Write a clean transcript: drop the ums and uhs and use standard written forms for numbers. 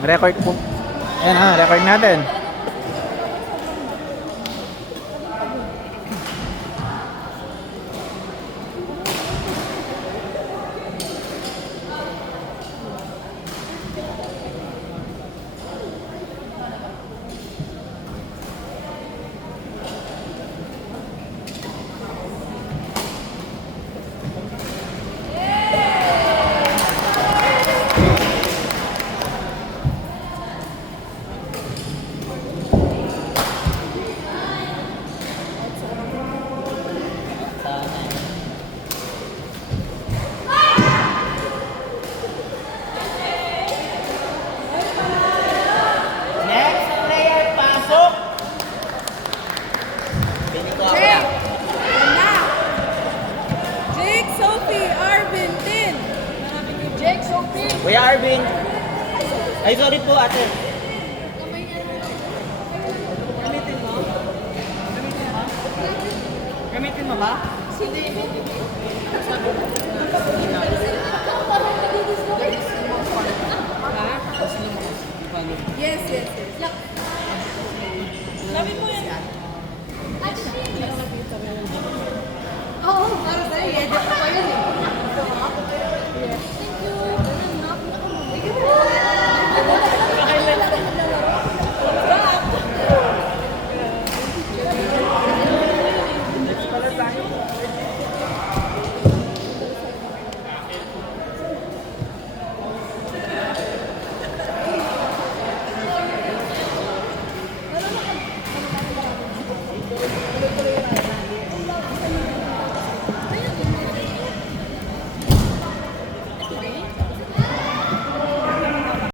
Record po. Ayan ha, record natin. Next player, pasok! Pili ko ako lang. Jake, Sophie, Arvin, Tin. Jake, Sophie. Kuya Arvin. Ay, sorry po ate. Gamitin mo? Gamitin mo? Gamitin mo ba? Sige.